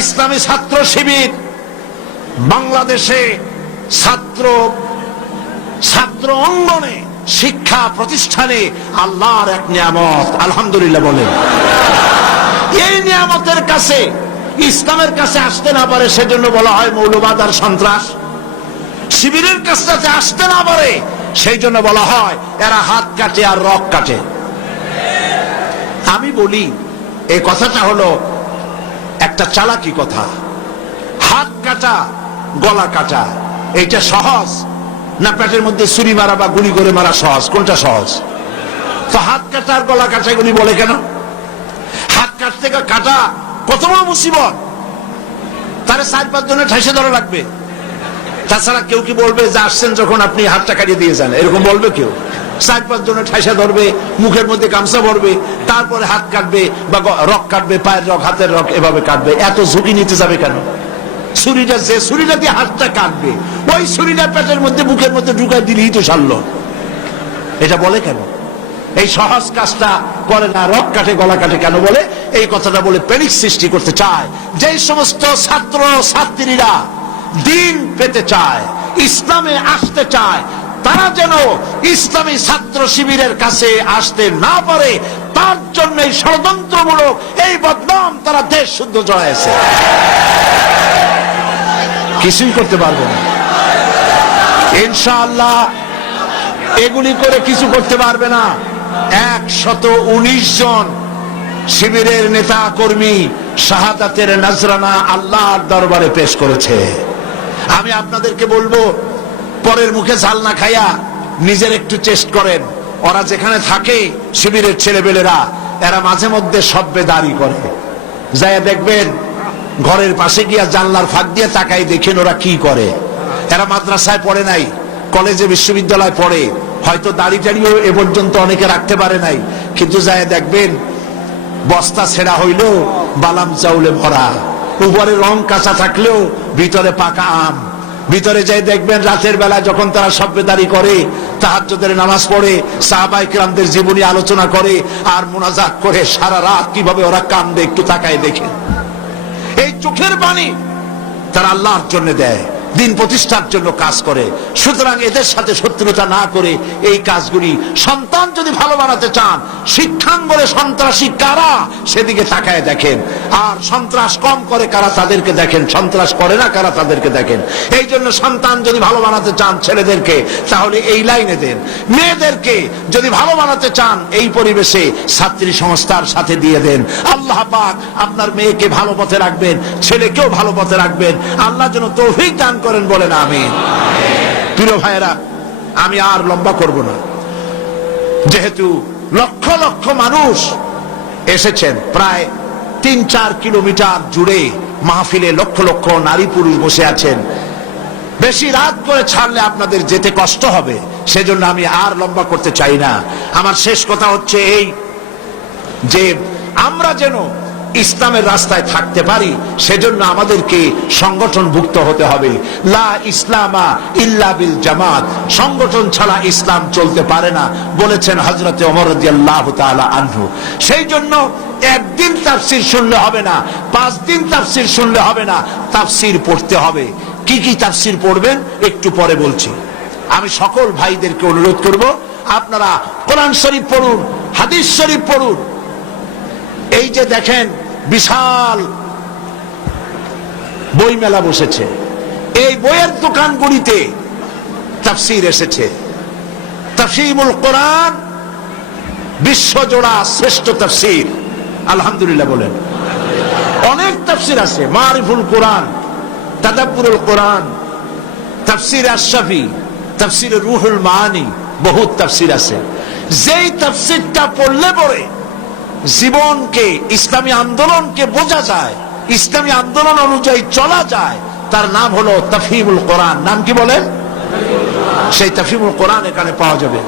ইসলামী ছাত্র শিবির বাংলাদেশে ছাত্র অঙ্গনে শিক্ষা প্রতিষ্ঠানে আল্লাহর এক নিয়ামত, আলহামদুলিল্লাহ বলেন। এই নিয়ামতের কাছে, ইসলামের কাছে আসতে না পারে সেজন্য বলা হয় মৌলবাদ আর সন্ত্রাস। শিবিরের কাছে আসতে না পারে সেই জন্য বলা হয় এরা হাত কাটে আর রক কাটে। আমি বলি এই কথাটা হলো একটা চালাকি কথা। হাত কাটা গলা কাটা এইটা সহজ না পেটের মধ্যে ছুরি মারা বা গুলি করে মারা সহজ? কোনটা সহজ? তো হাত কাটা আর গলা কাটা গুলি বলে কেন? হাত কাটতে কাটা কত বড় মুসিবত, তারে 4-5 জনের ঠাইসে ধরা লাগবে। তাছাড়া কেউ কি বলবে যে আসছেন যখন আপনি হাতটা কাটিয়ে দিয়ে যান, এরকম বলবে কেউ? 4-5 জনের ঠাইসা ধরবে, মুখের মধ্যে গামছা ভরবে, তারপরে হাত কাটবে বা রক কাটবে, পায়ের রক হাতের রক এভাবে কাটবে। এত ঝুঁকি নিতে যাবে কেন? ছুরিটা, যে ছুরিটা দিয়ে হাতটা কাটবে ওই ছুরিটা পেটের মধ্যে মুখের মধ্যে ঢুকাই দিলেই তো সারলো। এটা বলে কেন? এই সহজ কাজটা করে না, রক কাটে গলা কাটে কেন বলে? এই কথাটা বলে প্যানিক সৃষ্টি করতে চায়। যে সমস্ত ছাত্র ছাত্রীরা দিন পেতে চায়, ইসলামে আসতে চায়, তারা যেন ইসলামী ছাত্র শিবিরের কাছে আসতে না পারে তার জন্য ষড়যন্ত্রমূলক এই বদনাম তারা দেশ শুদ্ধ জড়াইছে। কিছুই করতে পারবে না ইনশাআল্লাহ, এগুলি করে কিছু করতে পারবে না। 119 জন শিবিরের নেতা কর্মী শাহাদাতের নজরানা আল্লাহর দরবারে পেশ করেছে। আমি আপনাদেরকে বলবো পরের মুখে ঝাল না খাইয়া নিজের একটু চেষ্টা করেন। ওরা যেখানে থাকে শিবিরের ছেলেবেলেরা, এরা মাঝে মধ্যে সব্বেদারি করে, যাই দেখবেন ঘরের পাশে গিয়া জানলার ফাঁক দিয়ে তাকাই দেখেন ওরা কি করে। এরা মাদ্রাসায় পড়ে নাই, কলেজে বিশ্ববিদ্যালয় পড়ে, হয়তো দাড়ি টাড়িও এ পর্যন্ত অনেকে রাখতে পারে নাই, কিন্তু যাই দেখবেন বস্তা ছেঁড়া হইলেও বালাম চাউলে ভরা, উপরে রং কাঁচা থাকলেও ভিতরে পাকা আম। ভিতরে যাই দেখবেন রাতের বেলা যখন তারা সব্বেদারি করে, তাহাজ্জুদের নামাজ পড়ে, সাহাবায়ে কেরামদের জীবনী আলোচনা করে আর মুনাজাত করে, সারা রাত কিভাবে ওরা কান্দে একটু তাকায় দেখে। এই চোখের বাণী তারা আল্লাহর জন্য দেয়, দিন প্রতিষ্ঠার জন্য কাজ করে। সুতরাং এদের সাথে শত্রুতা না করে এই কাজগুলি, সন্তান যদি ভালো বানাতে চান, শিক্ষাঙ্গনে সন্ত্রাসী কারা সেদিকে তাকায় দেখেন, আর সন্ত্রাস কম করে কারা তাদেরকে দেখেন, সন্ত্রাস করে না কারা তাদেরকে দেখেন। এই জন্য সন্তান যদি ভালো বানাতে চান ছেলেদেরকে, তাহলে এই লাইনে দেন। মেয়েদেরকে যদি ভালো বানাতে চান এই পরিবেশে ছাত্রী সংস্থার সাথে দিয়ে দেন। আল্লাহ পাক আপনার মেয়েকে ভালো পথে রাখবেন, ছেলেকেও ভালো পথে রাখবেন। আল্লাহ যেন তৌফিক দান করেন, বলেন আমিন। প্রিয় ভাইয়েরা, আমি আর লম্বা করব না, যেহেতু লক্ষ লক্ষ মানুষ এসেছেন, প্রায় 3-4 কিলোমিটার জুড়ে মাহফিলে লক্ষ লক্ষ নারী পুরুষ বসে আছেন। বেশি রাত করে ছাড়লে আপনাদের যেতে কষ্ট হবে, সেজন্য আমি আর লম্বা করতে চাই না। আমার শেষ কথা হচ্ছে এই যে আমরা যেন ইসলামের রাস্তায় থাকতে পারি, সেজন্য আমাদেরকে সংগঠনভুক্ত হতে হবে। লা ইসলামা ইল্লা বিল জামাত, সংগঠন ছাড়া ইসলাম চলতে পারে না বলেছেন হযরতে ওমর রাদিয়াল্লাহু তাআলা আনহু। সেই জন্য একদিন তাফসীর শুনলে হবে না, 5 দিন তাফসীর শুনলে হবে না, তাফসীর পড়তে হবে। কি কি তাফসীর পড়বেন একটু পরে বলছি। আমি সকল ভাইদেরকে অনুরোধ করব, আপনারা কোরআন শরীফ পড়ুন, হাদিস শরীফ পড়ুন। এই যে দেখেন বিশাল বই মেলা বসেছে, এই বইয়ের দোকানগুলিতে তাফসীর এসেছে। তাফসীরুল কোরআন বিশ্বজোড়া শ্রেষ্ঠ তাফসীর, আলহামদুলিল্লাহ বলেন। অনেক তাফসীর আছে, মারিফুল কোরআন, তাদাব্বুরুল কোরআন, তাফসীর আশ-শাফি, তাফসীর রুহুল মাআনি, বহুত তাফসীর আছে। যেই তাফসীরটা পড়লে পরে জীবনকে, ইসলামী আন্দোলনকে বোঝা যায়, ইসলামী আন্দোলন অনুযায়ী চলা যায়, তার নাম হলো তাফহিমুল কোরআন। নাম কি বলেন? সেই তাফহিমুল কোরআন এখানে পাওয়া যাবে।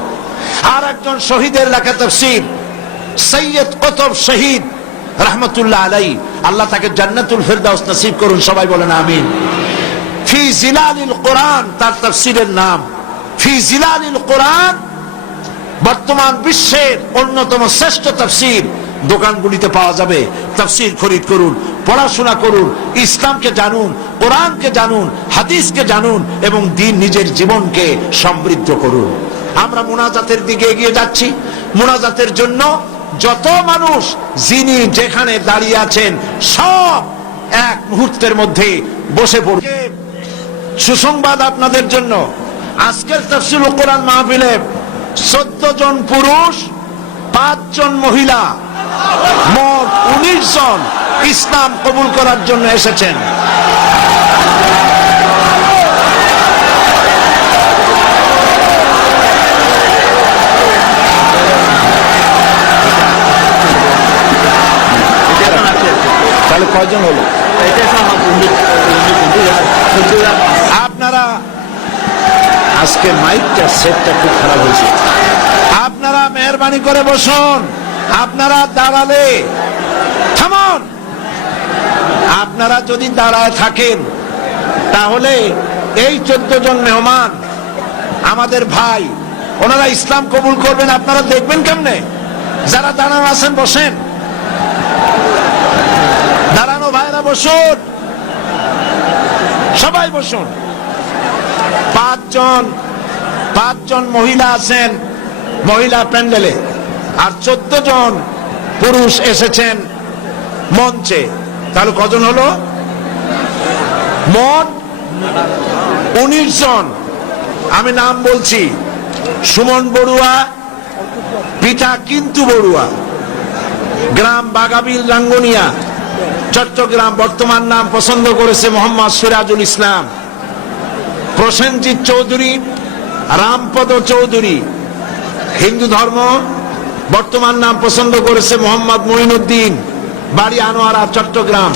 আর একজন শহীদের লেখা তাফসীর, সৈয়দ কুতুব শহীদ রাহমাতুল্লাহ আলাইহি, আল্লাহ তাকে জান্নাতুল ফেরদাউস নসিব করুন, সবাই বলেন আমিন। ফি জিলালিল কোরআন তার তাফসীরের নাম। ফি জিলালিল কোরআন বর্তমান বিশ্বের অন্যতম শ্রেষ্ঠ তাফসীর, দোকানগুলিতে পাওয়া যাবে। তাফসীর খরিদ করুন, পড়াশোনা করুন, ইসলামকে জানুন, কোরআনকে জানুন, হাদিসকে জানুন এবং দিন নিজের জীবনকে সমৃদ্ধ করুন। আমরা মুনাজাতের দিকে এগিয়ে যাচ্ছি। মুনাজাতের জন্য যত মানুষ যিনি যেখানে দাঁড়িয়ে আছেন সব এক মুহূর্তের মধ্যে বসে পড়বে। সুসংবাদ আপনাদের জন্য, আজকের তাফসীরুল কোরআন মাহফিলে 14 জন পুরুষ, 5 জন মহিলা, মোট 19 জন ইসলাম কবুল করার জন্য এসেছেন। তাহলে কয়জন হলো? আপনারা আজকে মাইকটা সেটটা খুব খারাপ হয়েছে, আপনারা মেহরবানি করে বসুন। আপনারা দাঁড়ালে থামুন। আপনারা যদি দাঁড়ায় থাকেন তাহলে এই 14 জন মেহমান আমাদের ভাই, ওনারা ইসলাম কবুল করবেন, আপনারা দেখবেন কেমনে? যারা দাঁড়ানো আছেন বসেন, দাঁড়ানো ভাইরা বসুন, সবাই বসুন। 5 জন মহিলা আছেন মহিলা প্যান্ডেলে, আর 14 জন পুরুষ এসেছেন মঞ্চে। তাহলে কজন হলো? মোট 19 জন। আমি নাম বলছি: সুমন বড়ুয়া, পিতা কিন্তু বড়ুয়া, গ্রাম বাগাবিল রাঙ্গুনিয়া, চট্টগ্রাম। বর্তমান নাম পছন্দ করেছে মোহাম্মদ সিরাজুল ইসলাম। প্রসেনজিৎ চৌধুরী, রামপদ চৌধুরী, হিন্দু ধর্ম। বর্তমান নাম পছন্দ করেছে মোহাম্মদ মঈনুদ্দিন, বাড়ি আনোয়ারা, চট্টগ্রাম।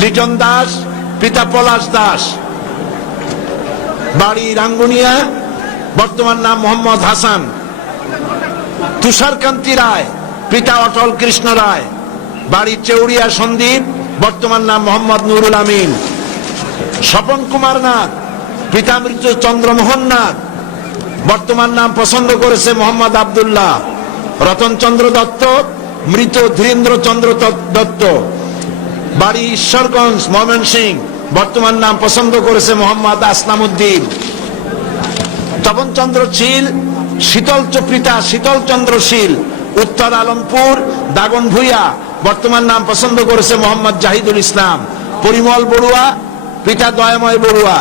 লিটন দাস, পিতা পলাশ দাস, বাড়ি রাঙ্গুনিয়া, বর্তমান নাম মোহাম্মদ হাসান। তুষারকান্তি রায়, পিতা অটল কৃষ্ণ রায়, বাড়ি চেউরিয়া সন্দ্বীপ, বর্তমান নাম মোহাম্মদ নুরুল আমিন। স্বপন কুমার নাথ, পিতা মৃত চন্দ্রমোহন নাথ, বর্তমান নাম পছন্দ করেছে মোহাম্মদ আব্দুল্লাহ। রতন চন্দ্র দত্ত, মৃত ধীরেন্দ্র চন্দ্র দত্ত, বাড়ি ঈশ্বরগঞ্জ, ময়মনসিংহ, বর্তমান নাম পছন্দ করেছে মোহাম্মদ আসলাম উদ্দিন। তপন চন্দ্র শীল, পিতা শীতল চন্দ্র শীল, উত্তর আলমপুর, দাগন ভুইয়া, বর্তমান নাম পছন্দ করেছে মোহাম্মদ জাহিদুল ইসলাম। পরিমল বড়ুয়া, পিতা দয়াময় বড়ুয়া,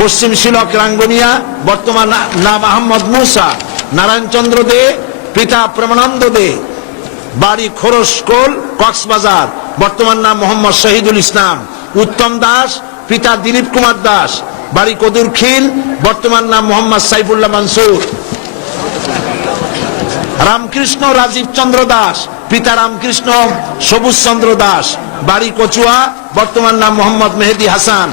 পশ্চিম শিলক রাঙ্গুনিয়া, বর্তমান নাম আহমদ মুসা। নারায়ণ চন্দ্র দে, পিতা প্রেমানন্দ দে, বাড়ি খোরশকোল, কক্সবাজার, বর্তমান নাম মোহাম্মদ শহীদুল ইসলাম। উত্তম দাস, পিতা দিলীপ কুমার দাস, বাড়ি কদুরখিল, বর্তমান নাম মোহাম্মদ সাইফুল্লাহ মানসুর। রামকৃষ্ণ রাজীব চন্দ্র দাস, পিতা রামকৃষ্ণ সবুজ চন্দ্র দাস, বাড়ি কচুয়া, বর্তমান নাম মোহাম্মদ মেহেদি হাসান।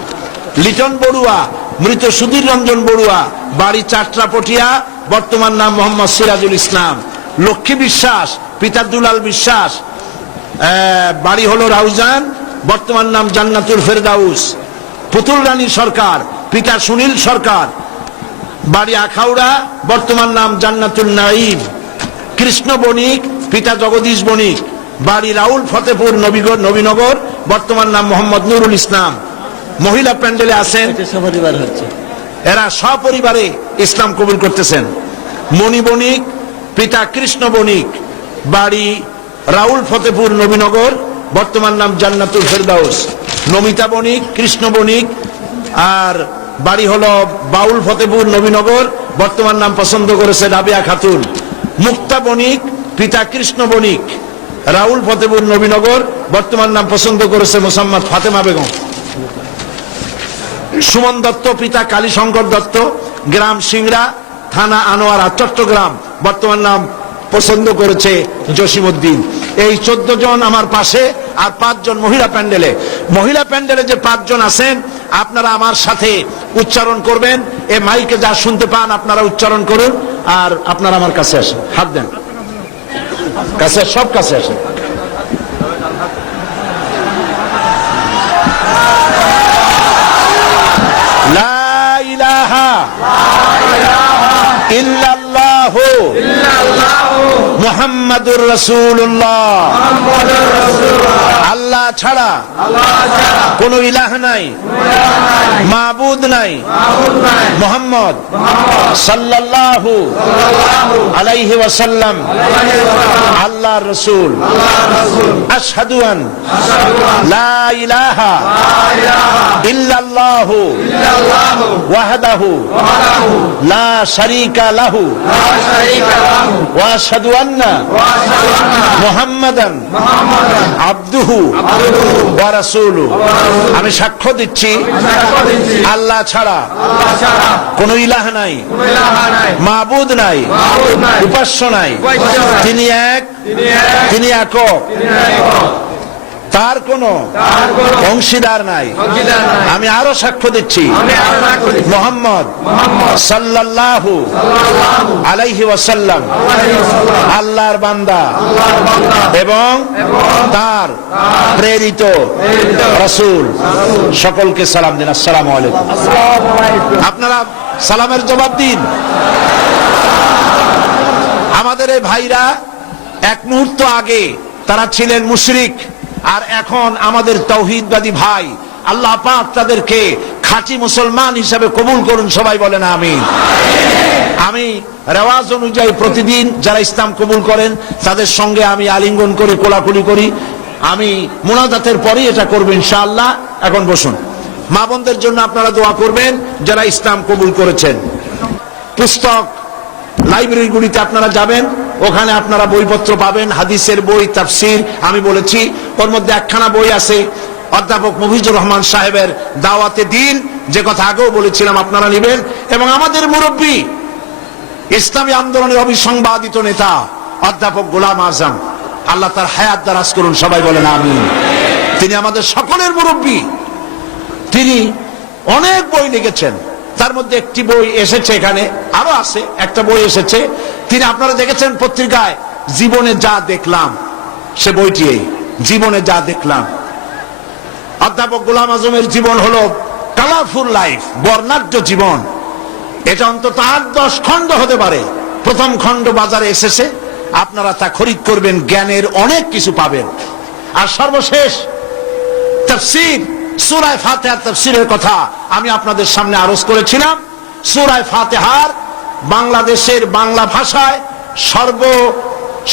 লিটন বড়ুয়া, মৃত সুধীর রঞ্জন বড়ুয়া, বাড়ি চাট্রাপটিয়া, বর্তমান নাম মোহাম্মদ সিরাজুল ইসলাম। লক্ষ্মী বিশ্বাস, পিতা দুলাল বিশ্বাস, বাড়ি হলো রাউজান, বর্তমান নাম জান্নাতুল ফেরদাউস। পুতুল রানী সরকার, পিতা সুনীল সরকার, বাড়ি আখাউড়া, বর্তমান নাম জান্নাতুল নাঈম। কৃষ্ণ বণিক, পিতা জগদীশ বণিক, বাড়ি রাউল ফতেপুর নবীনগর, বর্তমান নাম মোহাম্মদ নুরুল ইসলাম। মহিলা প্যান্ডেলে আছেন, এরা সপরিবারে ইসলাম কবুল করতেছেন। মণি বণিক, পিতা কৃষ্ণ বণিক, বাড়ি রাউল ফতেপুর নবীনগর, বর্তমান নাম জান্নাতুল ফেরদাউস। নমিতা বণিক, কৃষ্ণ বণিক, আর বাড়ি হলো বাউল ফতেপুর নবীনগর, বর্তমান নাম পছন্দ করেছে রাবিয়া খাতুন। মুক্তা বণিক, পিতা কৃষ্ণ বণিক, রাউল ফতেপুর নবীনগর, বর্তমান নাম পছন্দ করেছে মোসাম্মদ ফাতেমা বেগম। সুমন দত্ত, পিতা কালীশঙ্কর দত্ত, গ্রাম সিংড়া, থানা আনোয়ারা, চট্টগ্রাম, বর্তমান নাম পছন্দ করেছে জসিমউদ্দিন। এই 14 জন আমার পাশে, আর 5 জন মহিলা প্যান্ডেলে। মহিলা প্যান্ডেলে যে 5 জন আছেন, আপনারা আমার সাথে উচ্চারণ করবেন। এ মাইকে যা শুনতে পান আপনারা উচ্চারণ করুন, আর আপনারা আমার কাছে আসেন, হাত দেন, কাছে, সব কাছে আসেন। লা ইলাহা ইল্লাল্লাহু মুহাম্মাদুর রাসূলুল্লাহ। আল্লাহ ছাড়া কোনো ইলাহ নাই, মাবুদ নাই। মুহাম্মদ সাল্লাল্লাহু আলাইহি ওয়াসাল্লাম আল্লাহর রাসূল। আশহাদু আন লা ইলাহা ইল্লাল্লাহু ওয়াহদাহু লা শারীকা লাহু ওয়া আশহাদু আন্না মুহাম্মাদান আবদুহু ওয়া রাসূলুহু। আমি সাক্ষ্য দিচ্ছি আল্লাহ ছাড়া কোন ইলাহ নাই, মাবুদ নাই, উপাস্য নাই। তিনি এক, তিনি একক, তার কোনো অংশীদার নাই। আমি আরো সাক্ষ্য দিচ্ছি মুহাম্মদ সাল্লাল্লাহু আলাইহি ওয়াসাল্লাম আল্লাহর বান্দা এবং তার প্রেরিত রাসূল। সকলকে সালাম দিন, আসসালামু আলাইকুম। আপনারা সালামের জবাব দিন। আমাদের এই ভাইরা এক মুহূর্ত আগে তারা ছিলেন মুশরিক, আর এখন আমাদের তাওহীদবাদী ভাই। আল্লাহ পাক তাদেরকে খাঁটি মুসলমান হিসাবে কবুল করুন, সবাই বলেন আমিন। আমি রেওয়াজ অনুযায়ী প্রতিদিন যারা ইসলাম কবুল করেন তাদের সঙ্গে আমি আলিঙ্গন করি, কোলাকুলি করি। আমি মুনাজাতের পরেই এটা করব ইনশাআল্লাহ। এখন বসুন। মা বোনদের জন্য আপনারা দোয়া করবেন যারা ইসলাম কবুল করেছেন। পুস্তক লাইব্রেরিগুলিতে আপনারা যাবেন, ওখানে আপনারা বইপত্র পাবেন, হাদিসের বই, তাফসীর। আমি বলেছি ওর মধ্যে একখানা বই আছে অধ্যাপক মফিজুর রহমান সাহেবের দাওয়াতে দ্বীন, যে কথা আগেও বলেছিলাম আপনারা নেবেন। এবং আমাদের মুরব্বী, ইসলামী আন্দোলনের অবিসংবাদিত নেতা অধ্যাপক গোলাম আজম, আল্লাহ তার হায়াত দারাজ করুন, সবাই বলেন আমিন। তিনি আমাদের সকলের মুরব্বী। তিনি অনেক বই লিখেছেন, তার মধ্যে একটি বই এসেছে, এখানে আরো আছে, একটা বই এসেছে। তিনি আপনারা দেখেছেন পত্রিকায়, জীবনে যা দেখলাম, সে বইটি জীবনে যা দেখলাম। অধ্যাপক গোলাম আজমের জীবন হলো কালারফুল লাইফ, বর্ণাঢ্য জীবন। এটা অন্তত 8-10 খণ্ড হতে পারে। প্রথম খণ্ড বাজারে এসেছে, আপনারা তা খরিদ করবেন, জ্ঞানের অনেক কিছু পাবেন। আর সর্বশেষ তাফসীর সূরা ফাতিহার তাফসীরের কথা আমি আপনাদের সামনে আরজ করেছিলাম। সূরা ফাতিহার বাংলাদেশের বাংলা ভাষায়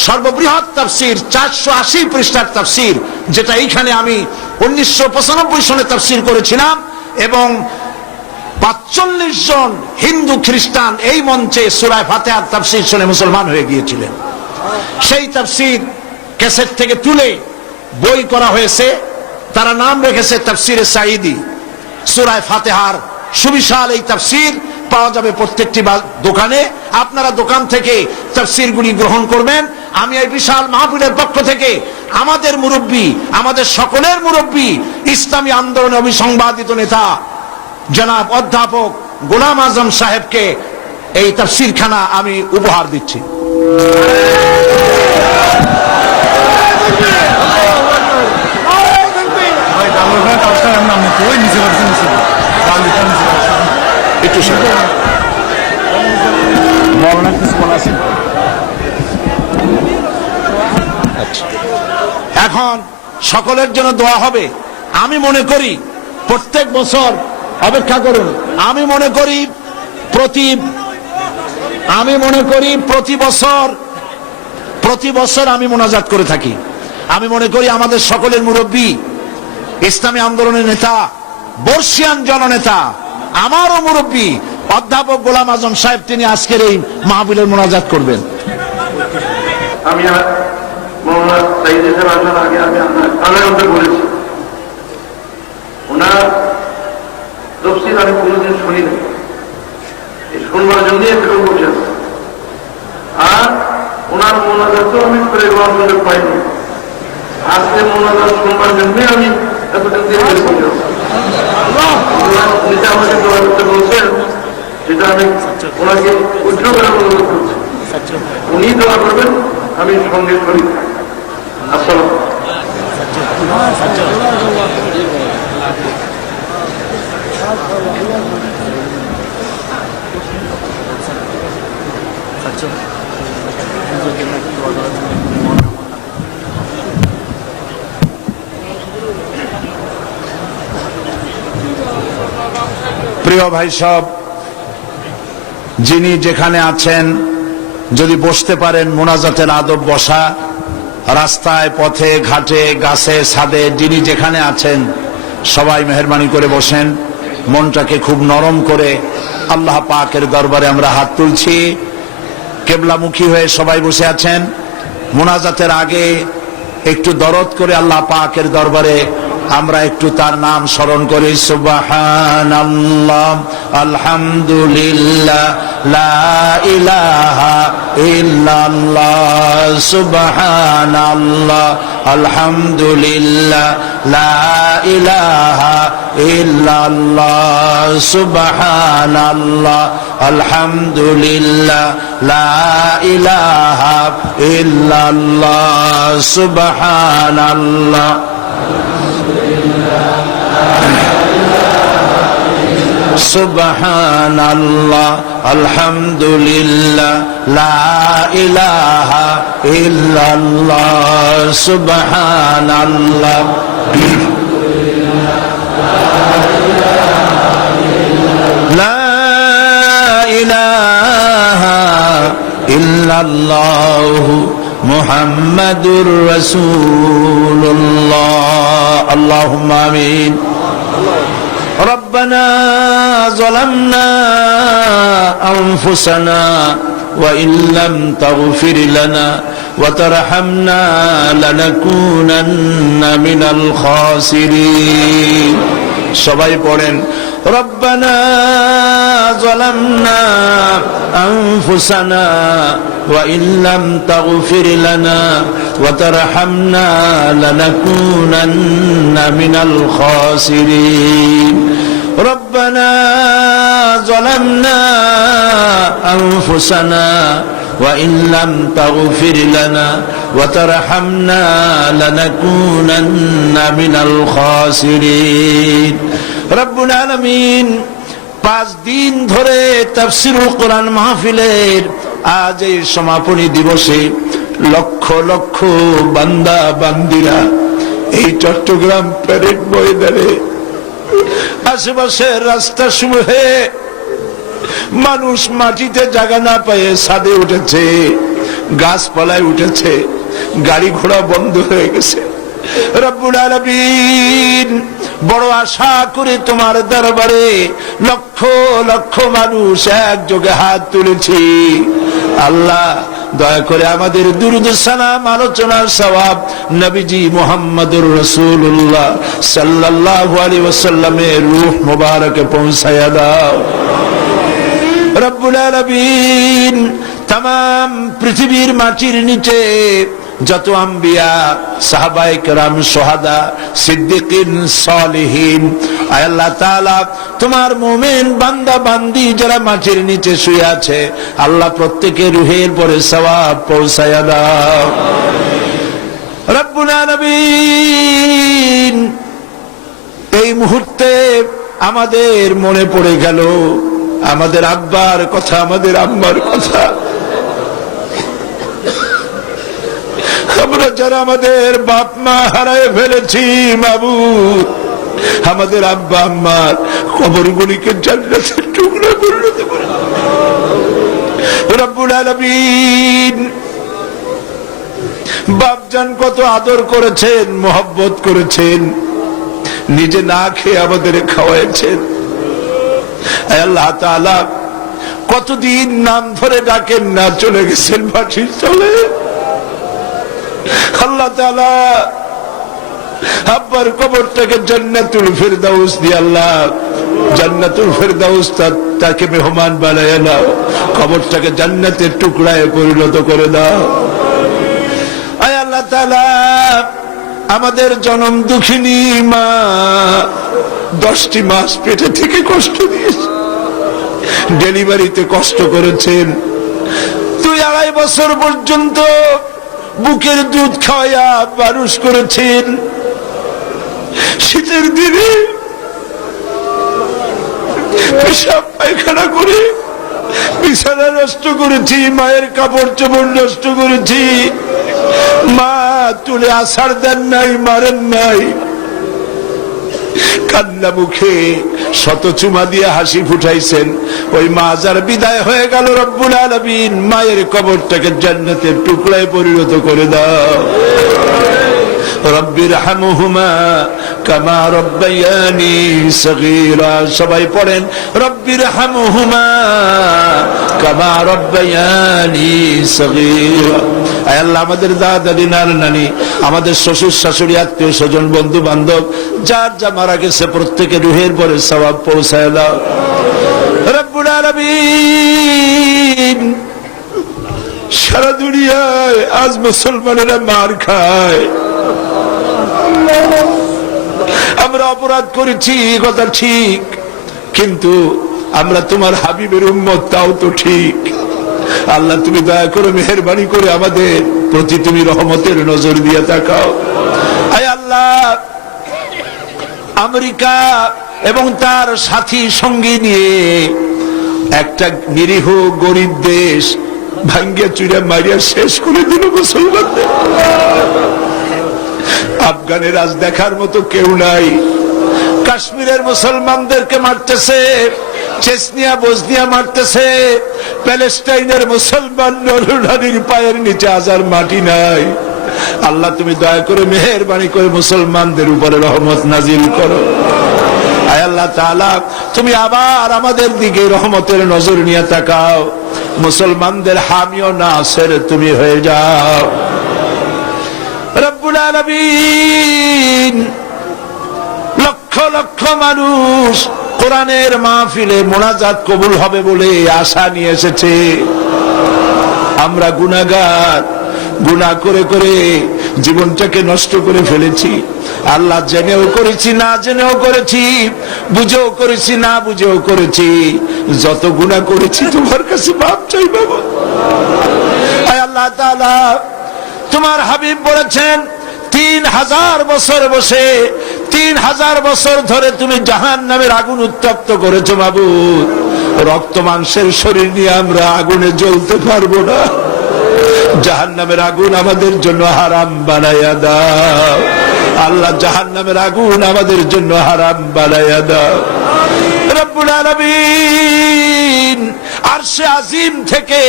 সর্ববৃহৎ তাফসীর, 480 পৃষ্ঠার তাফসীর, যেটা এইখানে আমি 1995 সনে তাফসীর করেছিলাম। এবং 45 জন হিন্দু খ্রিস্টান এই মঞ্চে সূরা ফাতিহার তাফসীর শুনে মুসলমান হয়ে গিয়েছিলেন। সেই তাফসীর ক্যাসেট থেকে তুলে বই করা হয়েছে, তারা নাম রেখেছে তাফসীরে সাঈদী। সূরা ফাতিহার সুবিশাল এই তাফসীর পাওয়া যাবে প্রত্যেকটি দোকানে। আপনারা দোকান থেকে তাফসীরগুলি গ্রহণ করবেন। আমি এই বিশাল মাহফিলের পক্ষ থেকে আমাদের মুরব্বী, আমাদের সকলের মুরব্বী, ইসলামী আন্দোলনের অবিসংবাদিত নেতা জনাব অধ্যাপক গোলাম আজম সাহেবকে এই তাফসীরখানা আমি উপহার দিচ্ছি। এখন সকলের জন্য দোয়া হবে। আমি মনে করি প্রত্যেক বছর, অপেক্ষা করুন, আমি মনে করি প্রতি বছর আমি মোনাজাত করে থাকি। আমি মনে করি আমাদের সকলের মুরব্বী, ইসলামী আন্দোলনের নেতা, বর্ষিয়ান জননেতা, আমারও মুরব্বী অধ্যাপক গোলাম আজম সাহেব, তিনি আজকের এই মাহফিলের মোনাজাত করবেন। আমি মৌলানা সাইদ সাহেব আসার আগে আমি আপনার বলেছি, ওনার তফসিল আমি কোনোদিন শুনি না, শুনবার জন্যই এরকম বসে আছে। আর ওনার মোনাজাতও আমি করে সুযোগ পাইনি। আজকে মোনাজাত শুনবার জন্যই আমি এতদিন দিয়ে বসে আছি। আমাকে দোয়া করতে বলছেন, যেটা আমি ওনাকে উজ্জ্ব করে অনুরোধ করছি। উনি দোয়া করবেন, আমি সঙ্গে শরীর থাকি। আসসালাম। প্রিয় ভাই সব, যিনি যেখানে আছেন যদি বসতে পারেন, মোনাজাতের আদব বসা, রাস্তায় পথে ঘাটে গাছে ছাদে যিনি যেখানে আছেন সবাই মেহেরবানি করে বসেন। মনটাকে খুব নরম করে আল্লাহ পাকের দরবারে আমরা হাত তুলছি। কেবলামুখী হয়ে সবাই বসে আছেন। মোনাজাতের আগে একটু দরদ করে আল্লাহ পাকের দরবারে আমরা একটু তার নাম স্মরণ করি। সুবহানাল্লাহ, আলহামদুলিল্লাহ, লা ইলাহা ইল্লাল্লাহ, সুবহানাল্লাহ, আলহামদুলিল্লাহ, লা ইলাহা ইল্লাল্লাহ, সুবহানাল্লাহ, আলহামদুলিল্লাহ, লা ইলাহা ইল্লাল্লাহ, সুবহানাল্লাহ। সুবহানাল্লাহ, আলহামদুলিল্লাহ, লা ইলাহা ইল্লাল্লাহ, সুবহানাল্লাহ। লা ইলাহা ইল্লাল্লাহ মুহাম্মাদুর রাসূলুল্লাহ। আল্লাহুম্মা আমিন। ربنا ظلمنا أنفسنا وإن لم تغفر لنا وترحمنا لنكونن من الخاسرين। সবাই পড়েন ربنا ظلمنا أنفسنا وإن لم تغفر لنا وترحمنا لنكونن من الخاسرين। ربنا ظلمنا أنفسنا وإن لم تغفر لنا وترحمنا لنكونن من الخاسرين। রব্বুল আলামিন 5 দিন ধরে তাফসীরুল কোরআন মাহফিলের আজ এই সমাপনী দিবসে লক্ষ লক্ষ বান্দা বান্দিরা এই চট্টগ্রাম প্যারেড ময়দানে আশেপাশের রাস্তা সমূহে মানুষ মাটিতে জায়গা না পেয়ে ছাদে উঠেছে, গাছপালায় উঠেছে, গাড়ি ঘোড়া বন্ধ হয়ে গেছে। রব্বুল আলামিন বড় আশা করে তোমার দরবারে লক্ষ লক্ষ মানুষ একযোগে হাত তুলেছি। আল্লাহ দয়া করে আমাদের দুরূদ সালাম আলোচনার সওয়াব নবীজি মুহাম্মদুর রাসূলুল্লাহ সাল্লাল্লাহু আলাইহি ওয়াসাল্লামের রূহ মুবারকে পৌঁছায়া দাও। রব্বুল আলামিন तमाम পৃথিবীর মাটির নিচে যত আম্বিয়া, সাহাবায়ে কেরাম, শুহাদা, সিদ্দিকিন, সালেহিন, আয় আল্লাহ তাআলা তোমার মুমিন বান্দা বান্দি যারা মাটির নিচে শুয়ে আছে, আল্লাহ প্রত্যেকের রুহের পরে সওয়াব পৌঁছায়া দাও। রব্বুল আলামিন এই মুহূর্তে আমাদের মনে পড়ে গেল আমাদের আব্বার কথা, আমাদের আম্মার কথা। আমরা যারা আমাদের বাপ মা হারায় ফেলেছি, মাবুদ আমাদের আব্বা আম্মার কবরগুলিকে জান্নাতের টুকরা পরিণত করে দাও। রব্বুল আলামিন বাপজান কত আদর করেছেন, মহব্বত করেছেন, নিজে না খেয়ে আমাদের খাওয়াইছেন। আল্লাহ তাআলা কতদিন নাম ধরে ডাকেন না, চলে গেছেন মাটির তলে। আল্লাহ তাআলা আব্বার কবরটাকে জান্নাতুল ফিরদাউস দিয়ে আল্লাহ জান্নাতুল ফিরদাউস তাকে মেহমান বানায় নাও, কবরটাকে জান্নাতের টুকরায় পরিণত করে দাও। আয় আল্লাহ তাআলা আমাদের জনম দুঃখিনী মা 10টি মাস পেটে থেকে কষ্ট দিয়েছে, ডেলিভারিতে কষ্ট করেছেন, 2-2.5 বছর পর্যন্ত বুকের দুধ খাওয়াইয়া মানুষ করেছেন। শীতের দিনে পেশাব পায়খানা করে বিছানা নষ্ট করেছি, মায়ের কাপড় চোপড় নষ্ট করেছি, মা তুলে আছার দেন নাই, মারেন নাই। কান্না মুখে শত চুমা দিয়ে হাসি ফুটাইছেন। ওই মা যার বিদায় হয়ে গেল, রব্বুল আলামিন মায়ের কবরটাকে জান্নাতের টুকরায় পরিণত করে দাও। রব্বির হামহুমা কামা রব্বায়ানি সগীরা। সবাই পড়েন, রব্বির হামহুমা কামা রব্বায়ানি সগীরা। আয় আল্লাহ, আমাদের দাদা দাদি, নানা নানি, আমাদের শ্বশুর শাশুড়ি, আত্মীয় স্বজন, বন্ধু বান্ধব, যার যা মারা গেছে প্রত্যেকের রুহের পরে সওয়াব পৌঁছায় দাও রব্বুল আলামিন। সারা দুনিয়ায় আজ মুসলমানেরা মার খায়। আমরা অপরাধ করেছি, কথা ঠিক, কিন্তু আমরা তোমার হাবিবের উম্মত, তাও তো ঠিক। আল্লাহ, তুমি দয়া করে মেহেরবানি করে আমাদের প্রতি তুমি রহমতের নজর দিয়ে তাকাও। আয় আল্লাহ, আমেরিকা এবং তার সাথী সঙ্গী নিয়ে একটা নিরীহ গরিব দেশ ভাঙ্গিয়া চুরিয়া মারিয়া শেষ করে দিল মুসলমানদের। আফগানের আজ দেখার মতো কেউ নাই। কাশ্মীরের মুসলমানদেরকে মারতেছে, চেচনিয়া বসনিয়া মারতেছে, প্যালেস্টাইনের মুসলমান নরনারীর পায়ের নিচে আজার মাটি নাই। আল্লাহ, তুমি দয়া করে মেহেরবানি করে মুসলমানদের উপরে রহমত নাজিল করো। আয় আল্লাহ তাআলা, তুমি আবার আমাদের দিকে রহমতের নজর নিয়ে তাকাও। মুসলমানদের হামি ও নাসির তুমি হয়ে যাও রব্বুল আলামিন। লক্ষ লক্ষ মানুষ কোরআনের মাহফিলে মোনাজাত কবুল হবে বলে আশা নিয়ে এসেছে। আমরা গুনাহগার, গুনাহ করে করে জীবনটাকে নষ্ট করে ফেলেছি। আল্লাহ, জেনেও করেছি, না জেনেও করেছি, বুঝেও করেছি, না বুঝেও করেছি। যত গুনাহ করেছি তোমার কাছে মাপ চাই বাবা। আয় আল্লাহ তাআলা, তোমার হাবিব বলেছেন 3000 বছর বসে 3000 বছর ধরে তুমি জাহান্নামের আগুন উত্তপ্ত করেছো মাবুদ। রক্ত মাংসের শরীর নিয়ে আমরা আগুনে জ্বলতে পারবো না। জাহান্নামের আগুন আমাদের জন্য হারাম বানাইয়া দাও আল্লাহ, জাহান্নামের আগুন আমাদের জন্য হারাম বানাইয়া দাও রব্বুল আলামিন। আরশে আজিম থেকে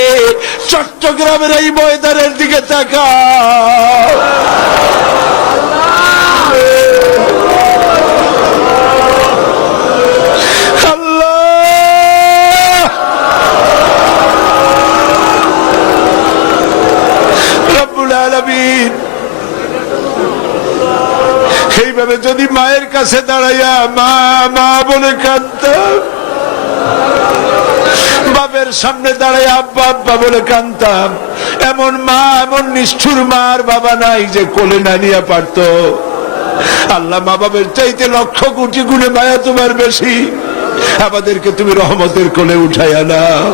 চট্টগ্রামের এই ময়দানের দিকে তাকাও। এইভাবে যদি মায়ের কাছে দাঁড়াইয়া মা মা বলে কাঁদতাম, বাপের সামনে দাঁড়াইয়া আব্বা আব্বা বলে কাঁদতাম, এমন মা, এমন নিষ্ঠুর মার বাবা নাই যে কোলে না নিয়ে পারত। আল্লাহ, মা বাবার চাইতে লক্ষ কোটি গুণে মায়া তোমার বেশি। আমাদেরকে তুমি রহমতের কোলে উঠাইয়া নাও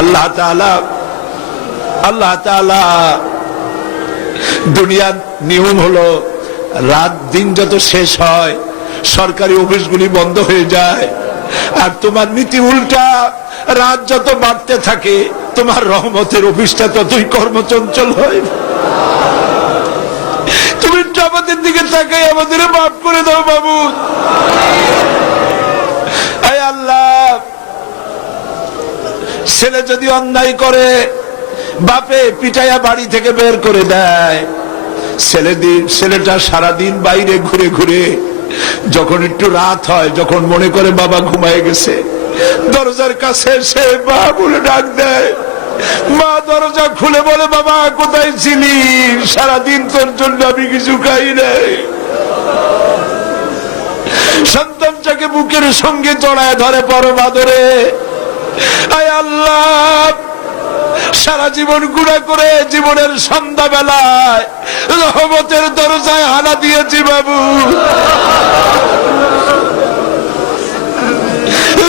আল্লাহ তাআলা। আল্লাহ তাআলা, দুনিয়ার নিয়ম হলো রাত দিন যত শেষ হয় সরকারি অফিসগুলি বন্ধ হয়ে যায়, আর তোমার নীতি উল্টা। রাত যত বাড়তে থাকে তোমার রহমতের অফিসটা ততই কর্মচঞ্চল হয়। তুমি আমাদের দিকে তাকাই আমাদের মাফ করে দাও বাবু। আয় আল্লাহ, ছেলে যদি অন্যায় করে বাপে পিটাইয়া বাড়ি থেকে বের করে দেয়, ছেলেটা সারাদিন বাইরে ঘুরে ঘুরে যখন একটু রাত হয়, যখন মনে করে বাবা ঘুমায় গেছে, দরজার কাছে এসে মা বলে ডাক দেয়। মা দরজা খুলে বলে, বাবা কোথায় ছিলি? সারাদিন তোর জন্য আমি কিছু খাই নাই। সন্তানটাকে বুকের সঙ্গে জড়ায় ধরে পরম আদরে। আয় আল্লাহ, সারা জীবন গুনাহ করে জীবনের সন্ধ্যা বেলায় রহমতের দরজায় হানা দিয়েছি বাবু।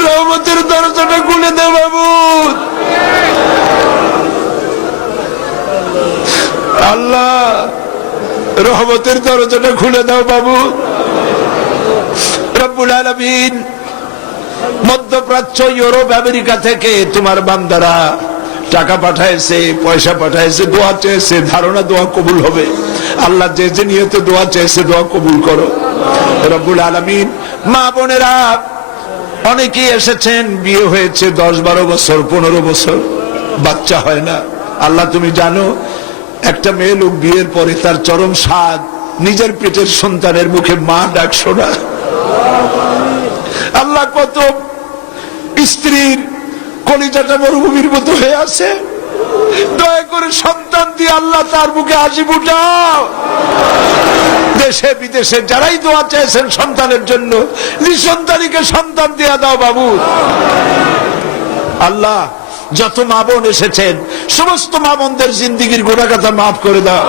রহমতের দরজাটা খুলে দে বাবু। আল্লাহ, রহমতের দরজাটা খুলে দাও বাবু। রব্বুল আলামিন, মধ্যপ্রাচ্য, ইউরোপ, আমেরিকা থেকে তোমার বান্দারা টাকা পাঠাইছে, পয়সা পাঠাইছে, দোয়া চেয়েছে, ধারণা দোয়া কবুল হবে। আল্লাহ যে যে নিয়তে দোয়া চেয়েছে দোয়া কবুল করো রব্বুল আলামিন। মা বোনেরা অনেকেই এসেছেন, বিয়ে হয়েছে 10-12 বছর, 15 বছর, বাচ্চা হয় না। আল্লাহ তুমি জানো, একটা মেয়ে লোক বিয়ের পরে তার চরম স্বাদ নিজের পেটের সন্তানের মুখে মা ডাক শোনা। আল্লাহ কত স্ত্রীর কলিজাটা মরুভূমির মতো হয়ে আছে, দয়া করে সন্তান দিয়ে আল্লাহ তার মুখে হাসি ফুটাও। দেশে বিদেশে যারাই দোয়া চেয়েছেন সন্তানের জন্য, নিঃসন্তানীকে সন্তান দিয়ে দাও বাবু। আল্লাহ যত মা বোন এসেছেন সমস্ত মা বোনদের জিন্দিগির গুনাহগাথা মাফ করে দাও।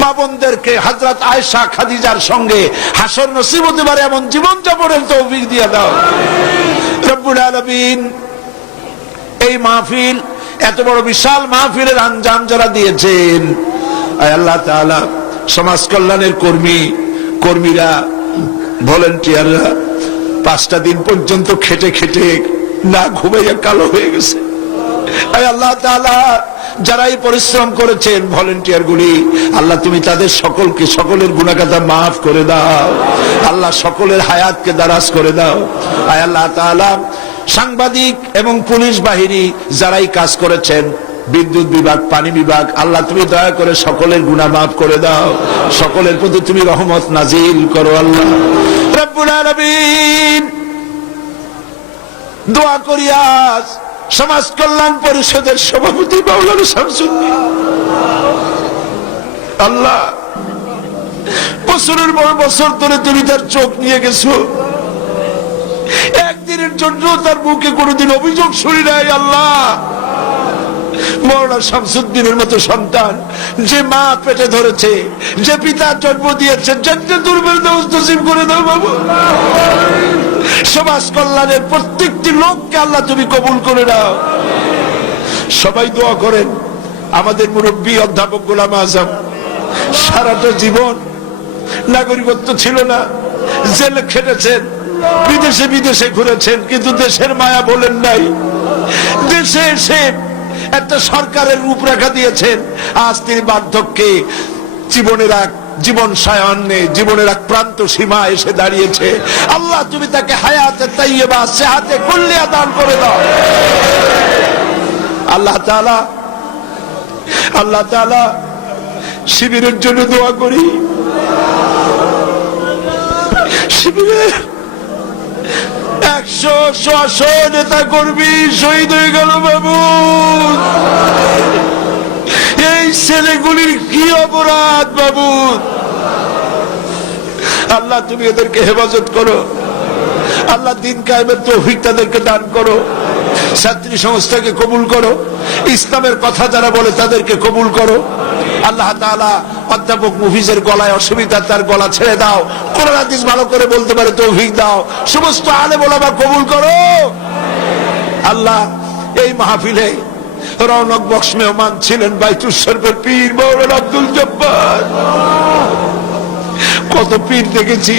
মা বোনদেরকে হযরত আয়েশা খাদিজার সঙ্গে হাসর নসিব হতে পারে এমন জীবন যাপনের তৌফিক দিয়ে দাও রব্বুল আলামিন। এই মাহফিল, এত বড় বিশাল মাহফিলের আঞ্জাম যারা দিয়েছেন, আয় আল্লাহ তাআলা, সমাজ কল্যাণের কর্মীরা, ভলেন্টিয়াররা 5টা দিন পর্যন্ত খেটে খেটে না ঘুমাইয়া কালো হয়ে গেছে। আয় আল্লাহ তাআলা, যারা এই পরিশ্রম করেছেন ভলেন্টিয়ার গুলি, আল্লাহ তুমি তাদের সকলের গুনাহগাথা মাফ করে দাও। আল্লাহ সকলের হায়াতকে দারাজ করে দাও। আয় আল্লাহ তাআলা, সাংবাদিক এবং পুলিশ বাহিনী যারাই কাজ করেছেন, বিদ্যুৎ বিভাগ, পানি বিভাগ, আল্লাহ তুমি দয়া করে সকলের গুনাহ মাফ করে দাও। সকলের প্রতি তুমি রহমত নাজিল করো আল্লাহ রব্বুল আলামিন। দোয়া করি আজ সমাজ কল্যাণ পরিষদের সভাপতি মাওলানা শামসুদ্দিন, আল্লাহ বছরের পর বছর ধরে তুমি তার চোখ নিয়ে গেছো, একদিনের জন্য তার মুখে কোনোদিন অভিযোগ শুনি নাই। আল্লাহ মাওলানা শামসুদ্দিনের মতো সন্তান যে মা পেটে ধরেছে, যে পিতা জন্ম দিয়েছে, জান্নাতুল ফেরদাউস নসিব করে দাও বাবু। সমাজ কল্যাণের প্রত্যেকটি লোককে আল্লাহ তুমি কবুল করে নাও। সবাই দোয়া করেন। আমাদের মুরব্বী অধ্যাপক গোলাম আজম সারাটা জীবন নাগরিকত্ব ছিল না, জেলে খেটেছেন, বিদেশে ঘুরেছেন, কিন্তু দেশের মায়া বলেন নাই। দেশে এসে একটা সরকারের রূপরেখা দিয়েছেন। আজ তিনি বার্ধক্যে জীবন সায়ান্নে জীবনের এক প্রান্ত সীমা এসে দাঁড়িয়েছে। আল্লাহ তুমি তাকে হায়াতে তাইয়্যিবা, সেহাতে কুল্লিয়া দান করে দাও। আল্লাহ তাআলা শিবিরের জন্য দোয়া করি। শিবিরের 100 নেতা কর্মী শহীদ হয়ে গেল বাবু। এই ছেলেগুলির কি অপরাধ বাবু? আল্লাহ তুমি এদেরকে হেফাজত করো। আল্লাহ দিন কায়েমের তৌফিক তাদেরকে দান করো। ছাত্রী সংস্থাকে কবুল করো। ইসলামের কথা যারা বলে তাদেরকে কবুল করো। আল্লাহ তাআলা অধ্যাপক মুফিজের গলায় অসুবিধা, তার গলা ছেড়ে দাও। কোরআন হাদিস ভালো করে বলতে পারে তৌফিক দাও। সমস্ত আলেম ওলামা কবুল করো। আল্লাহ এই মাহফিলে রৌনক বক্স মেহমান ছিলেন বাইতুল শরীফের পীর মাওলানা আব্দুল জব্বার। কত পীর দেখেছি,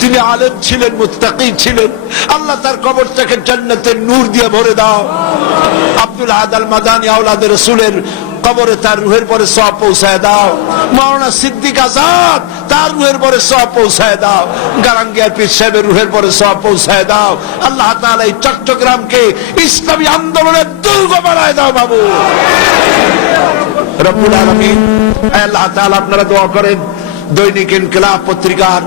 তিনি আলেম ছিলেন, মুত্তাকি ছিলেন। আল্লাহ তার কবরটাকে জান্নাতের নূর দিয়ে ভরে দাও। আব্দুল আহাদ আল মাদানী আওলাদে রাসূলের কবরে তার রূহের পরে সওয়াব পৌঁছায় দাও। মাওলানা সিদ্দিক আজাদ তার রূহের পরে সওয়াব পৌঁছায় দাও। গারাঙ্গিয়া পীর সাহেবের রূহের পরে সওয়াব পৌঁছায় দাও। আল্লাহ তাআলা এই চট্টগ্রামকে ইসলামী আন্দোলনের দুর্গ বানায় দাও বাবু রব্বুল আলামিন। আল্লাহ তাআলা আপনারা দোয়া করেন। দৈনিক ইনকিলাব পত্রিকার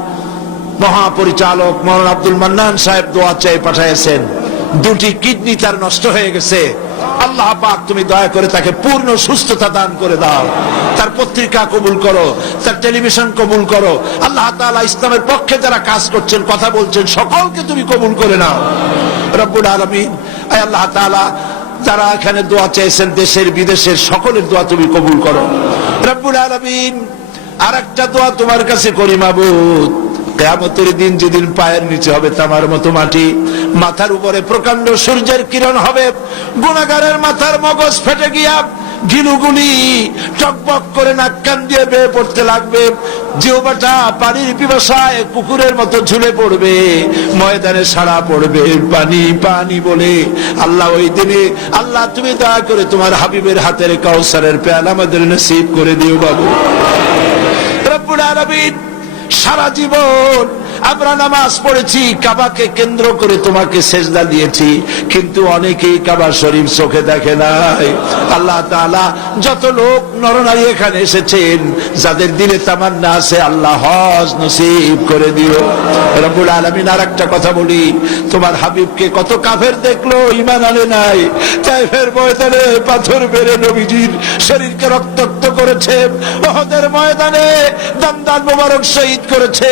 মহাপরিচালক মাওলানা আব্দুল মান্নান সাহেব দোয়া চেয়ে পাঠিয়েছেন। 2টি কিডনি তার নষ্ট হয়ে গেছে। আল্লাহ পাক তুমি দয়া করে তাকে পূর্ণ সুস্থতা দান করে দাও। তার পত্রিকা কবুল করো, তার টেলিভিশন কবুল করো। আল্লাহ তাআলা ইসলামের পক্ষে যারা কাজ করছেন, কথা বলছেন, সকলকে তুমি কবুল করে নাও রব্বুল আলামিন। আয় আল্লাহ তাআলা, যারা এখানে দোয়া চেয়েছেন দেশের বিদেশের সকলের দোয়া তুমি কবুল করো রব্বুল আলামিন। আরেকটা দোয়া তোমার কাছে করি মাবুদ, কিয়ামতের দিন যেদিন পায়ের নিচে হবে তামার মতো মাটি, মাথার উপরে প্রকাণ্ড সূর্যের কিরণ হবে, গুনাহগারের মাথার মগজ ফেটে গিয়া ঘিলুগুলি টকবক করে নাক কান দিয়ে বেয়ে পড়তে লাগবে। জিহ্বাটা পানির পিপাসায় কুকুরের মতো ঝুলে পড়বে, ময়দানে সাড়া পড়বে পানি পানি বলে। আল্লাহ ওই দিনে আল্লাহ তুমি দয়া করে তোমার হাবিবের হাতের কাউসারের পেয়ালা আমাদের নসিব করে দিও বাবু রব্বুল আলামিন। সারা জীবন আমরা নামাজ পড়েছি, কাবাকে কেন্দ্র করে তোমাকে সেজদা দিয়েছি, কিন্তু অনেকেই কাবা শরীফ চোখে দেখে নাই। আল্লাহ তাআলা যত লোক নরনারী এখানে এসেছেন, যাদের দিলে তামান্না আছে, আল্লাহ হজ নসিব করে দিও রব্বুল আলামিন। আর একটা কথা বলি, তোমার হাবিবকে কত কাফের দেখলো, ঈমান আনে নাই। তাইফের ময়দানে পাথর মেরে নবীজির শরীরকে রক্তাক্ত করেছে, উহুদের ময়দানে দান্দান মোবারক শহীদ করেছে,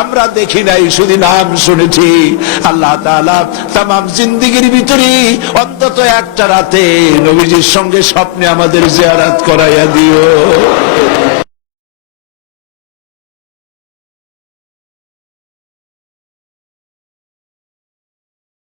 আমরা দেখি নাই, শুধু নাম শুনেছি। আল্লাহ তাআলা তামাম জিন্দেগির ভিতরে অন্তত একটা রাতে নবীজির সঙ্গে স্বপ্নে আমাদের জিয়ারত করাইয়া দিও।